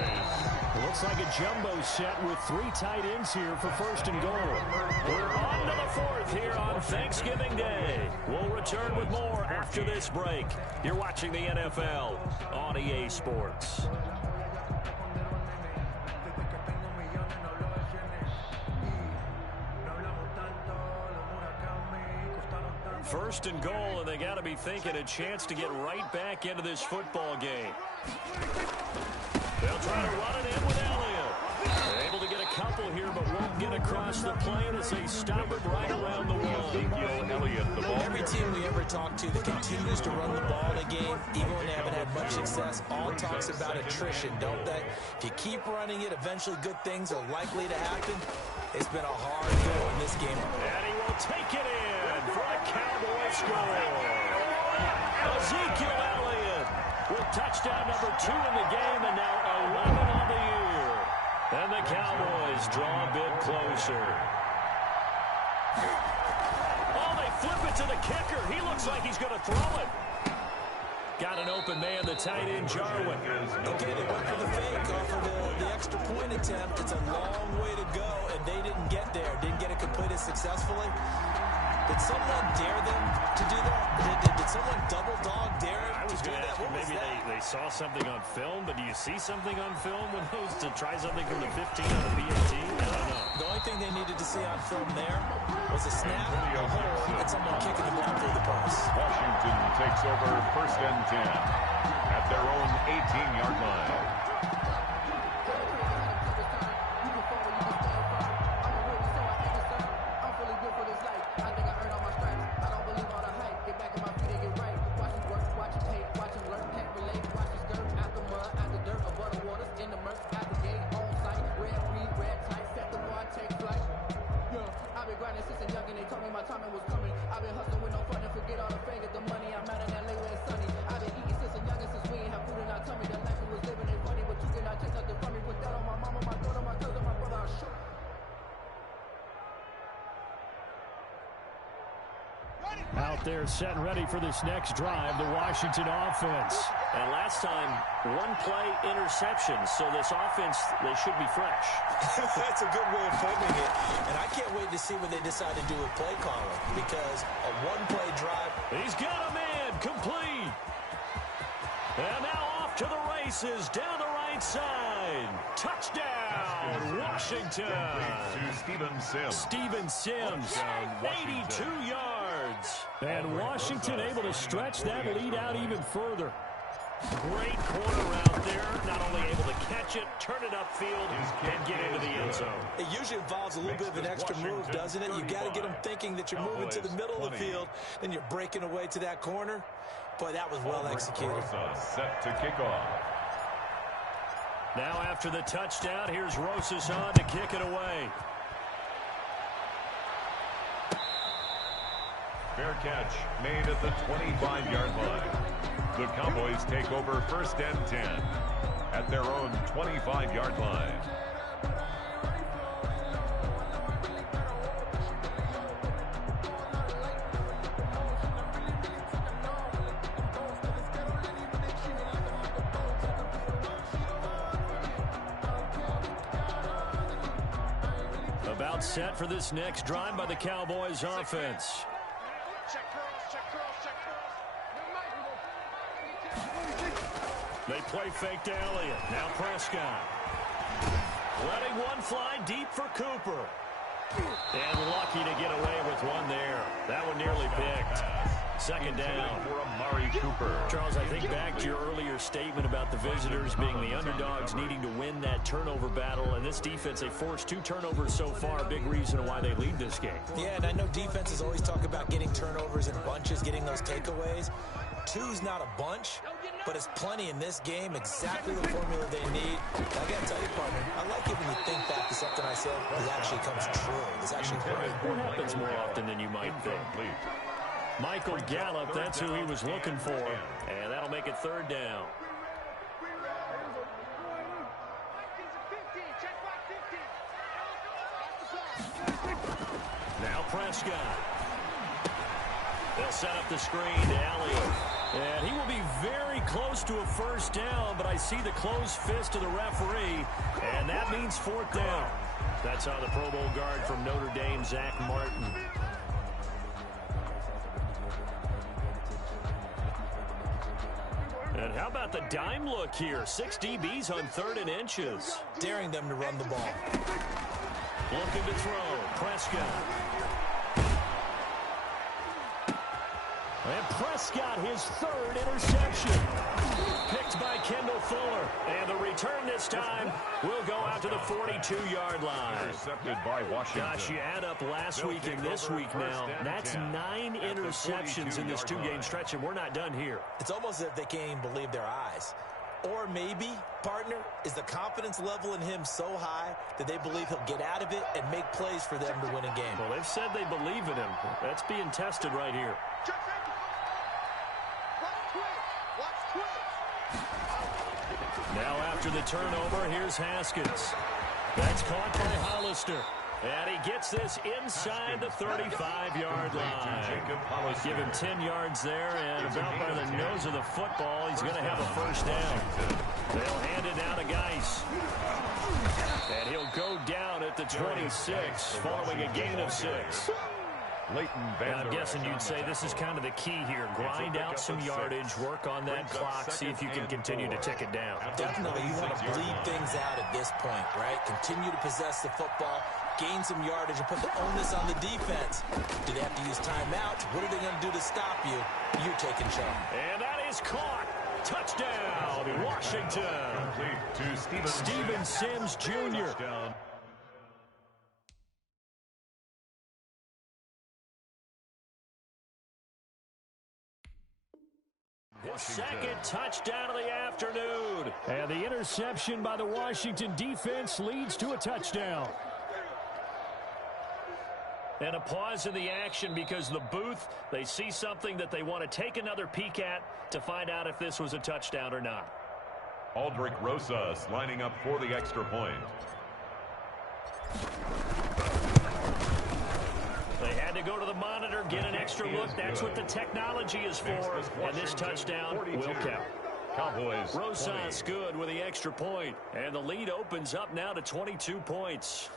Looks like a jumbo set with 3 tight ends here for 1st and goal. We're on to the 4th here on Thanksgiving Day. We'll return with more after this break. You're watching the NFL on EA Sports. First and goal, and they got to be thinking a chance to get right back into this football game. They'll try to run it in with Elliott. They're able to get a couple here, but won't get across the plane as they stop it right around the wall. Every team we ever talk to that continues to run the ball in a game, even when they haven't had much success, all talks about attrition, don't they? If you keep running it, eventually good things are likely to happen. It's been a hard go in this game. And he will take it in for a Cowboy score. Ezekiel Elliott with touchdown number 2 in the game, and now 11 on the year. And the Cowboys draw a bit closer. Oh, they flip it to the kicker. He looks like he's going to throw it. Got an open man, the tight end, Jarwin. Okay, they went for the fake off of the extra point attempt. It's a long way to go, and they didn't get there. Didn't get it completed successfully. Did someone dare them to do that? Did someone double dog dare them to do that? Maybe they saw something on film, but do you see something on film with those to try something from the 15 on the BFT? I don't know. The only thing they needed to see on film there was a snap, a hold, and someone kicking the ball through the press. Washington takes over first and 10 at their own 18-yard line. Out there set and ready for this next drive, the Washington offense. And last time, one play interception, so this offense, they should be fresh. That's a good way of putting it. And I can't wait to see what they decide to do with play calling, because a one-play drive. He's got a man complete. And now off to the races down the right side. Touchdown, Washington. Steven Sims, 82 yards. And Washington able to stretch that lead out even further. Great corner out there. Not only able to catch it, turn it upfield, and get into the end zone. It usually involves a little bit of an extra move, doesn't it? You got to get them thinking that you're moving to the middle of the field, then you're breaking away to that corner. Boy, that was well executed. Set to kick off. Now after the touchdown, here's Rosas on to kick it away. Fair catch made at the 25-yard line. The Cowboys take over first and 10 at their own 25-yard line. About set for this next drive by the Cowboys offense. They play fake to Elliott. Now Prescott. Letting one fly deep for Cooper. And lucky to get away with one there. That one nearly picked. Second down. For Amari Cooper. Charles, I think back to your earlier statement about the visitors being the underdogs needing to win that turnover battle. And this defense, they forced 2 turnovers so far. Big reason why they lead this game. Yeah, and I know defenses always talk about getting turnovers in bunches, getting those takeaways. 2's not a bunch, but it's plenty in this game, exactly the formula they need. I got to tell you, partner, I like it when you think back to something I said that actually comes true. It's actually great. What happens more often than you might think? Michael Gallup, that's who he was looking for. And that'll make it third down. Now Prescott. They'll set up the screen to Elliott. And he will be very close to a first down, but I see the closed fist of the referee, and that means fourth down. That's on the Pro Bowl guard from Notre Dame, Zach Martin. And how about the dime look here? 6 DBs on 3rd and inches. Daring them to run the ball. Looking to throw. Prescott. And Prescott, his third interception. Picked by Kendall Fuller. And the return this time will go out to the 42-yard line. Intercepted by Washington. Gosh, you add up last week and this week now. That's 9 interceptions in this 2-game stretch, and we're not done here. It's almost as if they can't even believe their eyes. Or maybe, partner, is the confidence level in him so high that they believe he'll get out of it and make plays for them to win a game. Well, they've said they believe in him. That's being tested right here. Now after the turnover, here's Haskins. That's caught by Hollister. And he gets this inside the 35-yard line. Give him 10 yards there, and about by the nose of the football, he's going to have a first down. They'll hand it down to Geis. And he'll go down at the 26, following a gain of 6. I'm guessing you'd say this is kind of the key here. Grind out some yardage, work on that clock, see if you can continue to tick it down. Definitely, you want to bleed things out at this point, right? Continue to possess the football, gain some yardage, and put the onus on the defense. Do they have to use timeouts? What are they going to do to stop you? You're taking charge. And that is caught. Touchdown, Washington. To Steven Sims Jr. His second touchdown of the afternoon. And the interception by the Washington defense leads to a touchdown. And a pause in the action because the booth, they see something that they want to take another peek at to find out if this was a touchdown or not. Aldrick Rosas lining up for the extra point. They had to go to the monitor, get an extra look. That's what the technology is for. And this touchdown will count. Cowboys. Rosas good with the extra point. And the lead opens up now to 22 points.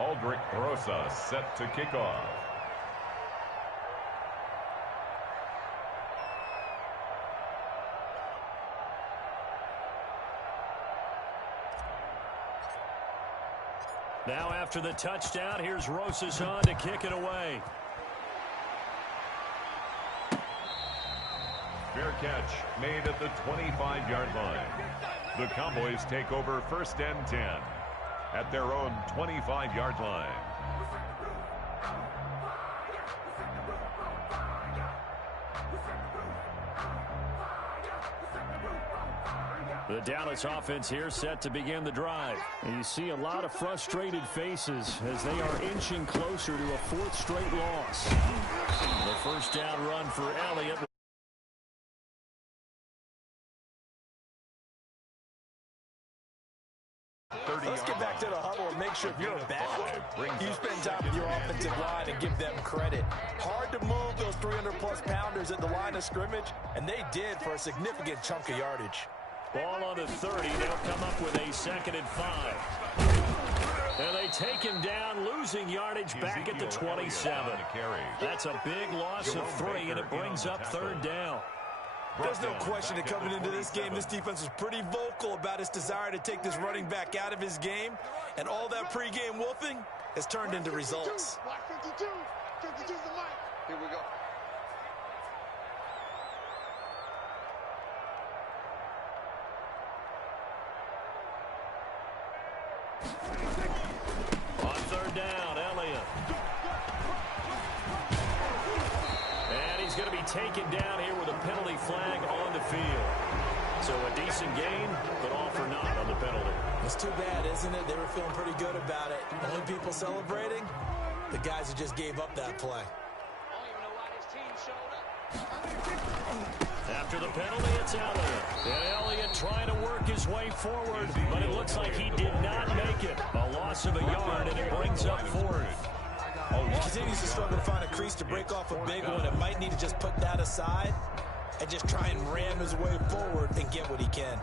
Aldrick Rosas set to kick off. Now after the touchdown, here's Rosas on to kick it away. Fair catch made at the 25-yard line. The Cowboys take over 1st and 10 at their own 25-yard line. The Dallas offense here set to begin the drive. And you see a lot of frustrated faces as they are inching closer to a 4th straight loss. The first down run for Elliott. Let's get back to the huddle and make sure if you're a back, you spend time with your offensive line and give them credit. Hard to move those 300-plus pounders at the line of scrimmage, and they did for a significant chunk of yardage. Ball on the 30. They'll come up with a 2nd and 5. And they take him down, losing yardage back at the 27. That's a big loss of 3, and it brings up 3rd down. There's no question that coming into this game, this defense was pretty vocal about its desire to take this running back out of his game. And all that pregame wolfing has turned into results. 52. 52's the mic. Here we go. On 3rd down, Elliott. And he's going to be taken down here with a penalty flag on the field. So a decent gain, but all for naught on the penalty. It's too bad, isn't it? They were feeling pretty good about it. Only people celebrating, the guys who just gave up that play. After the penalty, it's Elliott. And Elliott trying to work his way forward, but it looks like he did not make it. A loss of a yard, and it brings up 4th. He continues to struggle to find a crease to break off a big one. It might need to just put that aside and just try and ram his way forward and get what he can.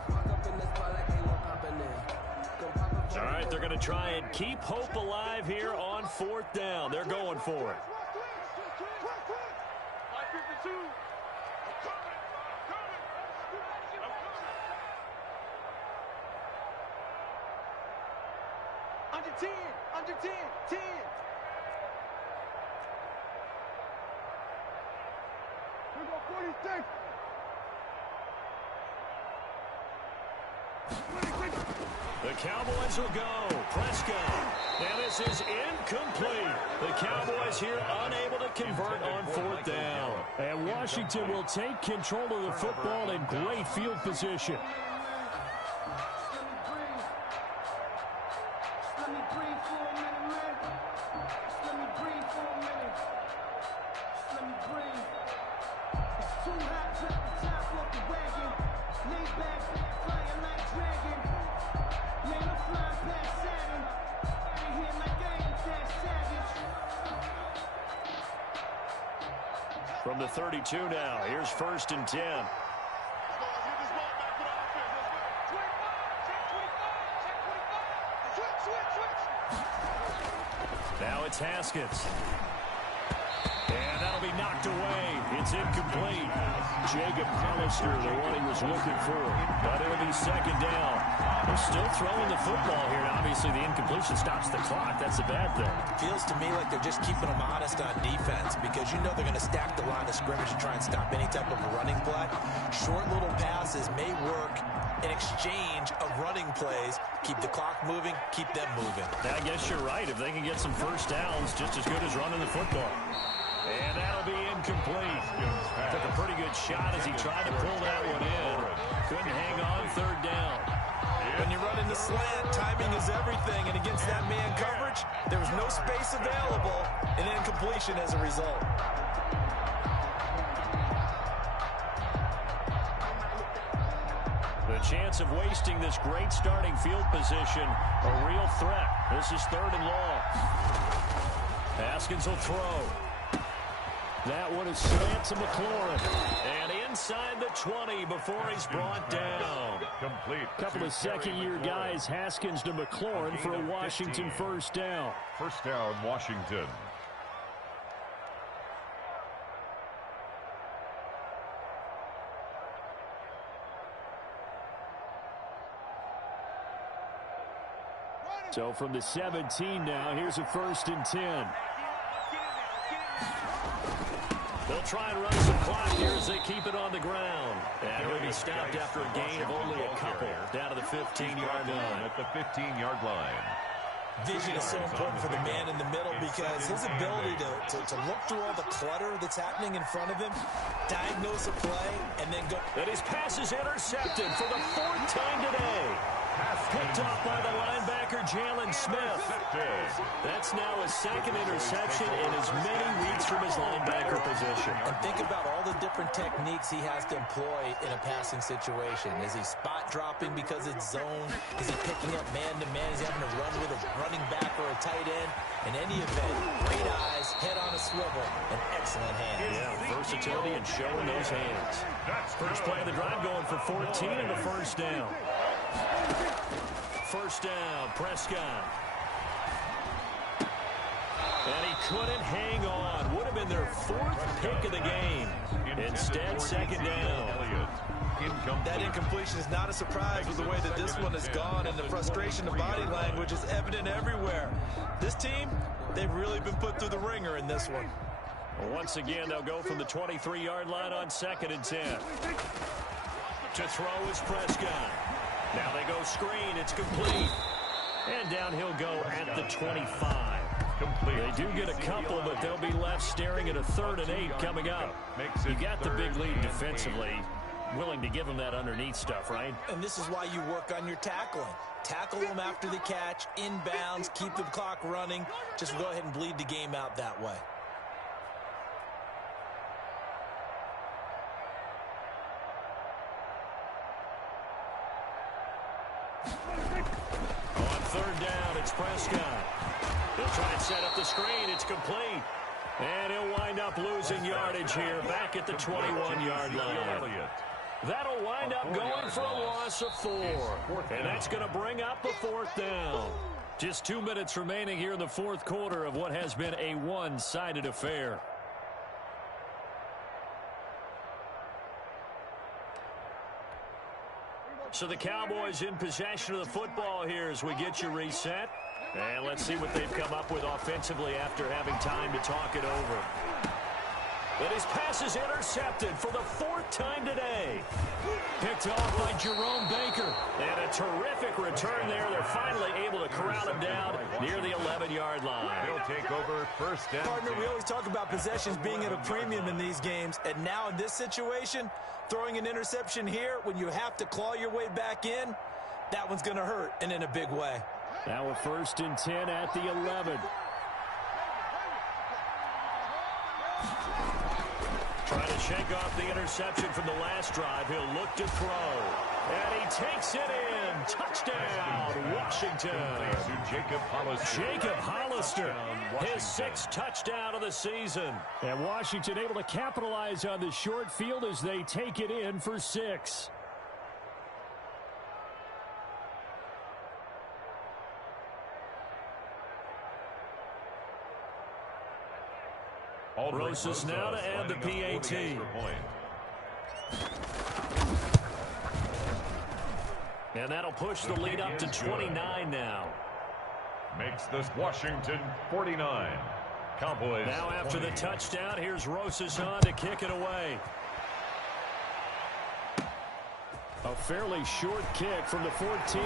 All right, they're going to try and keep hope alive here on 4th down. They're going for it. Under 10. Under 10. 10. We go 46. The Cowboys will go. Prescott. And this is incomplete. The Cowboys here unable to convert on 4th down. And Washington will take control of the football in great field position. From the 32 now, here's 1st and 10. Now it's Haskins. And that'll be knocked away. It's incomplete. Jacob Hollister, the one he was looking for. But it'll be 2nd down. They're still throwing the football here. And obviously, the incompletion stops the clock. That's a bad thing. Feels to me like they're just keeping them honest on defense because you know they're going to stack the line of scrimmage and try and stop any type of a running play. Short little passes may work in exchange of running plays. Keep the clock moving, keep them moving. I guess you're right. If they can get some 1st downs, just as good as running the football. And that'll be incomplete. Took a pretty good shot as he tried to pull that one in. Couldn't hang on 3rd down. When you run in the slant, timing is everything. And against that man coverage, there was no space available. And incompletion as a result. The chance of wasting this great starting field position, a real threat. This is 3rd and long. Haskins will throw. That one is slant to McLaurin. And inside the 20 before he's brought down. Complete. Couple of second-year guys, Haskins to McLaurin for a Washington 1st down. 1st down, Washington. So from the 17 now, here's a 1st and 10. They'll try and run some clock here as they keep it on the ground. And he'll be stopped after a gain of only a couple down to the 15-yard line. At the 15-yard line. Vision is so important for the man in the middle because his ability to look through all the clutter that's happening in front of him, diagnose a play, and then go. And his pass is intercepted for the 4th time today. Picked off by the linebacker, Jalen Smith. That's now his 2nd interception in as many weeks from his linebacker position. And think about all the different techniques he has to employ in a passing situation. Is he spot dropping because it's zone? Is he picking up man-to-man? Is he having to run with a running back or a tight end? In any event, great eyes, head on a swivel, and excellent hands. Yeah, versatility and showing those hands. First play of the drive going for 14 and a 1st down. 1st down, Prescott. And he couldn't hang on. Would have been their 4th pick of the game. Instead, 2nd down. That incompletion is not a surprise with the way that this one has gone, and the frustration of body language is evident everywhere. This team, they've really been put through the ringer in this one. Well, once again, they'll go from the 23-yard line on 2nd and 10. To throw is Prescott. Now they go screen. It's complete. And down he'll go at the 25. Complete. They do get a couple, but they'll be left staring at a 3rd and 8 coming up. You got the big lead defensively. Willing to give them that underneath stuff, right? And this is why you work on your tackling. Tackle them after the catch, inbounds, keep the clock running. Just go ahead and bleed the game out that way. On 3rd down, it's Prescott. They'll try and set up the screen. It's complete. And he'll wind up losing yardage here back at the 21-yard line. That'll wind up going for a loss of 4. And that's going to bring up the 4th down. Just 2 minutes remaining here in the 4th quarter of what has been a one-sided affair. So the Cowboys in possession of the football here as we get you reset. And let's see what they've come up with offensively after having time to talk it over. But his pass is intercepted for the 4th time today. Picked off by Jerome Baker. And a terrific return there. They're finally able to corral him down near the 11-yard line. He'll take over first down. Partner, we always talk about possessions being at a premium in these games. And now in this situation, throwing an interception here when you have to claw your way back in, that one's going to hurt, and in a big way. Now a 1st and 10 at the 11. Trying to shake off the interception from the last drive. He'll look to throw. And he takes it in. Touchdown, Washington. Jacob Hollister, his 6th touchdown of the season. And Washington able to capitalize on the short field as they take it in for 6. Rosas now to add the PAT. And that'll push the lead up to 29 now. Makes this Washington 49. Cowboys. Now after the touchdown, here's Rosas on to kick it away. A fairly short kick from the 14.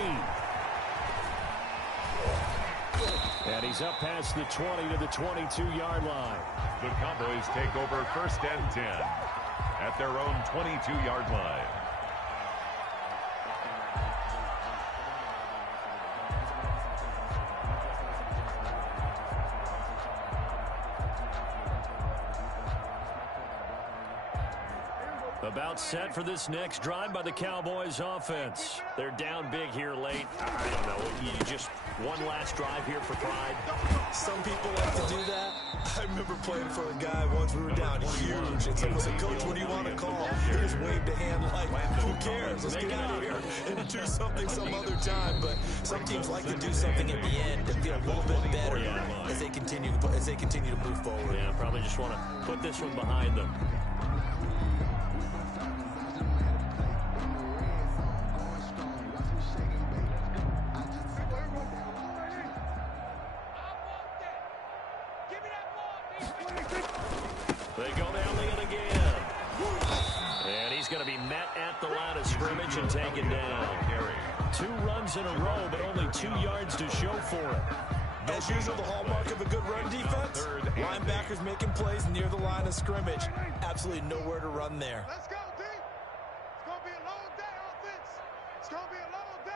And he's up past the 20 to the 22-yard line. The Cowboys take over first and 10 at their own 22-yard line. About set for this next drive by the Cowboys offense. They're down big here late. I don't know. You just one last drive here for pride. Some people like to do that. I remember playing for a guy once. We were down huge, and someone said, "Coach, what do you want to call?" He just waved a hand like, "Who cares? Let's get out of here and do something some other time." But some teams like to do something at the end to feel a little bit better as they continue to move forward. Yeah, probably just want to put this one behind them. They go down the end again. And he's going to be met at the line of scrimmage and taken down. 2 runs in a row, but only 2 yards to show for it. As usual, the hallmark of a good run defense, linebackers making plays near the line of scrimmage. Absolutely nowhere to run there. Let's go, D. It's going to be a long day, offense. It's going to be a long day.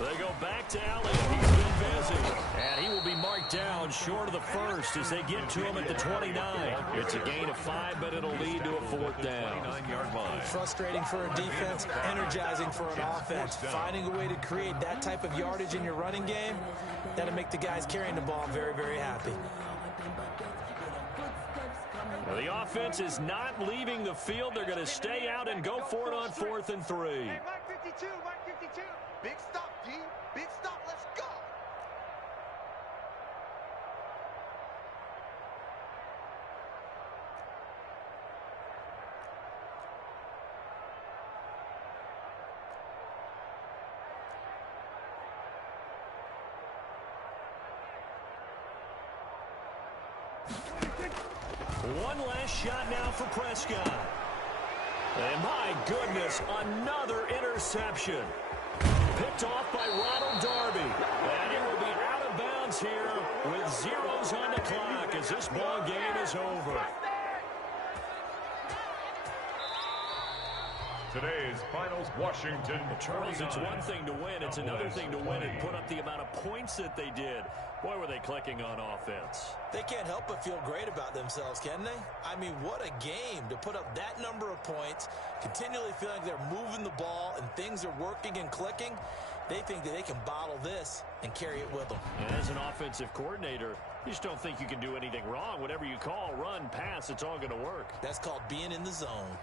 They go back to Allen. He's been busy. And he will be marked down short of the first as they get to him at the 29. It's a gain of 5, but it'll lead to a 4th down. 29-yard line. Frustrating for a defense, energizing for an offense. Finding a way to create that type of yardage in your running game, that'll make the guys carrying the ball very, very happy. Well, the offense is not leaving the field. They're going to stay out and go for it on 4th and 3. Hey, Mike 52, Mike 52. Big stop, D. Big stop. Let's go. One last shot now for Prescott. And my goodness, another interception. Picked off by Ronald Darby. And it will be out of bounds here with zeros on the clock as this ball game is over. Today's finals, Washington. Charles, it's one thing to win. It's another thing to win and put up the amount of points that they did. Boy, were they clicking on offense. They can't help but feel great about themselves, can they? I mean, what a game to put up that number of points, continually feeling they're moving the ball and things are working and clicking. They think that they can bottle this and carry it with them. And as an offensive coordinator, you just don't think you can do anything wrong. Whatever you call, run, pass, it's all going to work. That's called being in the zone.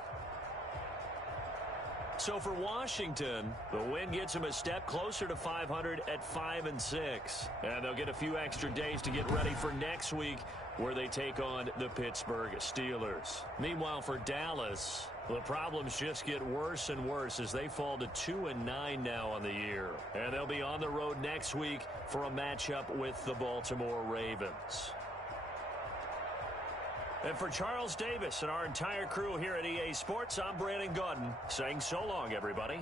So for Washington, the win gets them a step closer to 500 at 5-6. And they'll get a few extra days to get ready for next week, where they take on the Pittsburgh Steelers. Meanwhile, for Dallas, the problems just get worse and worse as they fall to 2-9 now on the year. And they'll be on the road next week for a matchup with the Baltimore Ravens. And for Charles Davis and our entire crew here at EA Sports, I'm Brandon Gaudin saying so long, everybody.